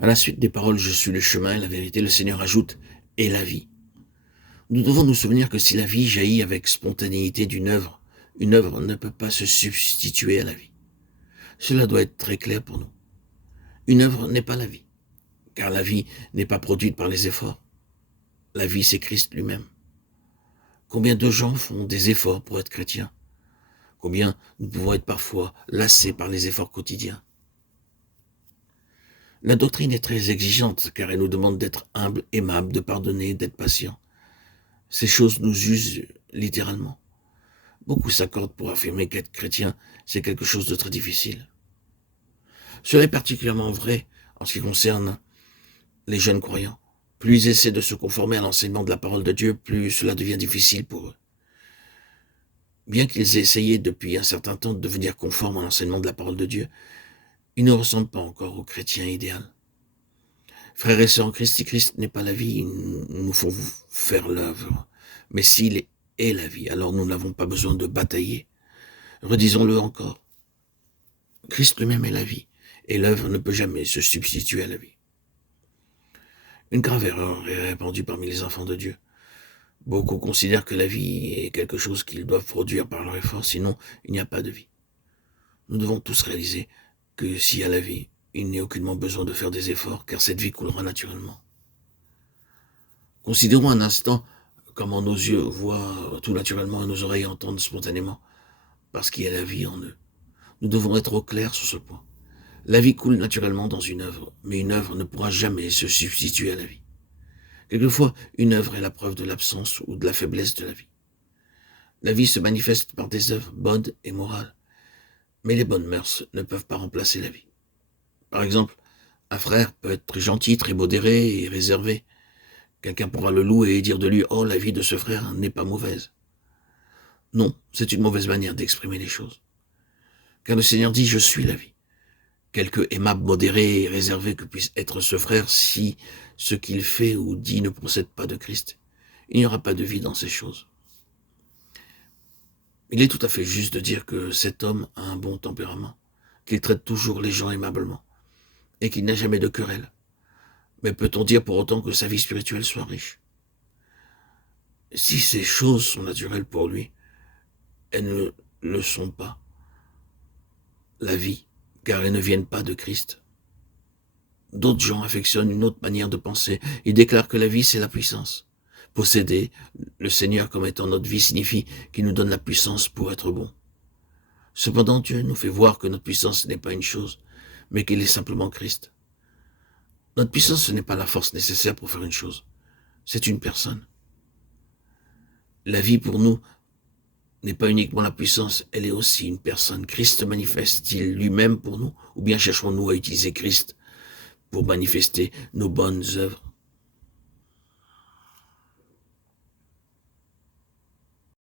À la suite des paroles « Je suis le chemin et la vérité », le Seigneur ajoute « et la vie ». Nous devons nous souvenir que si la vie jaillit avec spontanéité d'une œuvre, une œuvre ne peut pas se substituer à la vie. Cela doit être très clair pour nous. Une œuvre n'est pas la vie, car la vie n'est pas produite par les efforts. La vie, c'est Christ lui-même. Combien de gens font des efforts pour être chrétiens? Combien nous pouvons être parfois lassés par les efforts quotidiens? La doctrine est très exigeante, car elle nous demande d'être humbles, aimables, de pardonner, d'être patients. Ces choses nous usent littéralement. Beaucoup s'accordent pour affirmer qu'être chrétien, c'est quelque chose de très difficile. Cela est particulièrement vrai en ce qui concerne les jeunes croyants. Plus ils essaient de se conformer à l'enseignement de la parole de Dieu, plus cela devient difficile pour eux. Bien qu'ils aient essayé depuis un certain temps de devenir conformes à l'enseignement de la parole de Dieu, ils ne ressemblent pas encore au chrétien idéal. Frères et sœurs en Christ, si Christ n'est pas la vie, il nous faut faire l'œuvre. Mais s'il est la vie, alors nous n'avons pas besoin de batailler. Redisons-le encore. Christ lui-même est la vie, et l'œuvre ne peut jamais se substituer à la vie. Une grave erreur est répandue parmi les enfants de Dieu. Beaucoup considèrent que la vie est quelque chose qu'ils doivent produire par leur effort, sinon il n'y a pas de vie. Nous devons tous réaliser que s'il y a la vie, il n'est aucunement besoin de faire des efforts, car cette vie coulera naturellement. Considérons un instant comment nos yeux voient tout naturellement et nos oreilles entendent spontanément, parce qu'il y a la vie en eux. Nous devons être au clair sur ce point. La vie coule naturellement dans une œuvre, mais une œuvre ne pourra jamais se substituer à la vie. Quelquefois, une œuvre est la preuve de l'absence ou de la faiblesse de la vie. La vie se manifeste par des œuvres bonnes et morales, mais les bonnes mœurs ne peuvent pas remplacer la vie. Par exemple, un frère peut être très gentil, très modéré et réservé. Quelqu'un pourra le louer et dire de lui « Oh, la vie de ce frère n'est pas mauvaise ». Non, c'est une mauvaise manière d'exprimer les choses. Car le Seigneur dit « Je suis la vie ». Quelque aimable, modéré et réservé que puisse être ce frère, si ce qu'il fait ou dit ne procède pas de Christ, il n'y aura pas de vie dans ces choses. Il est tout à fait juste de dire que cet homme a un bon tempérament, qu'il traite toujours les gens aimablement, et qu'il n'a jamais de querelle. Mais peut-on dire pour autant que sa vie spirituelle soit riche? Si ces choses sont naturelles pour lui, elles ne le sont pas. La vie, car elles ne viennent pas de Christ. D'autres gens affectionnent une autre manière de penser. Ils déclarent que la vie, c'est la puissance. Posséder le Seigneur comme étant notre vie signifie qu'il nous donne la puissance pour être bon. Cependant, Dieu nous fait voir que notre puissance n'est pas une chose, mais qu'il est simplement Christ. Notre puissance, ce n'est pas la force nécessaire pour faire une chose. C'est une personne. La vie pour nous n'est pas uniquement la puissance, elle est aussi une personne. Christ manifeste-t-il lui-même pour nous, ou bien cherchons-nous à utiliser Christ pour manifester nos bonnes œuvres?